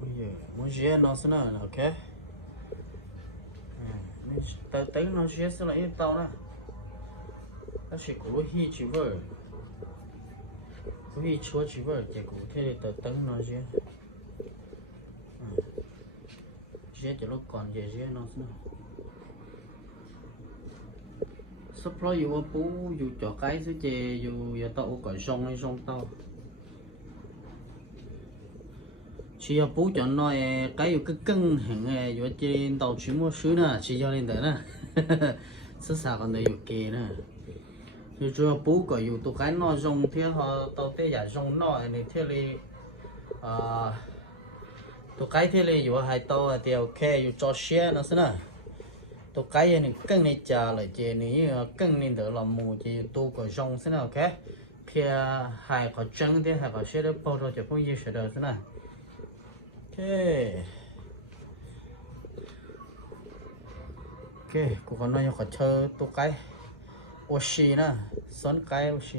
bây giờ muốn dễ nó sẽ là ok. Tới tới nó dễ sẽ là ít tao nè. Nó sẽ có lúc hi chịu vợ, lúc hi chúa chịu vợ, chỉ có thế tới tới nó dễ. Dễ cho lúc còn dễ nó sẽ. Sắp tới dù bố dù cho cái sẽ chè dù giờ tao còn sông hay sông tao. Chỉ bố cho nó cái dù cái cân hàng dù trên tàu chuyến mua sứ nè chỉ cho lên tới nè. Sắp sạc còn đây dù kề nè. Dù cho bố có dù tụi cái nó dùng thế họ tao thế giả dùng nó này thế li tụi cái thế li dù hai tao thì ok dù cho share nó sẽ nè. Tụi cái này cân này trả lại chị này cân này đỡ làm mù chị tôi có dùng sẽ nè ok. Thì hai có chân thì hai có share được bao rồi chỉ không gì sẽ được sẽ nè. Ok, cô còn nói có chơi tụi cái oxy nè, son cái oxy.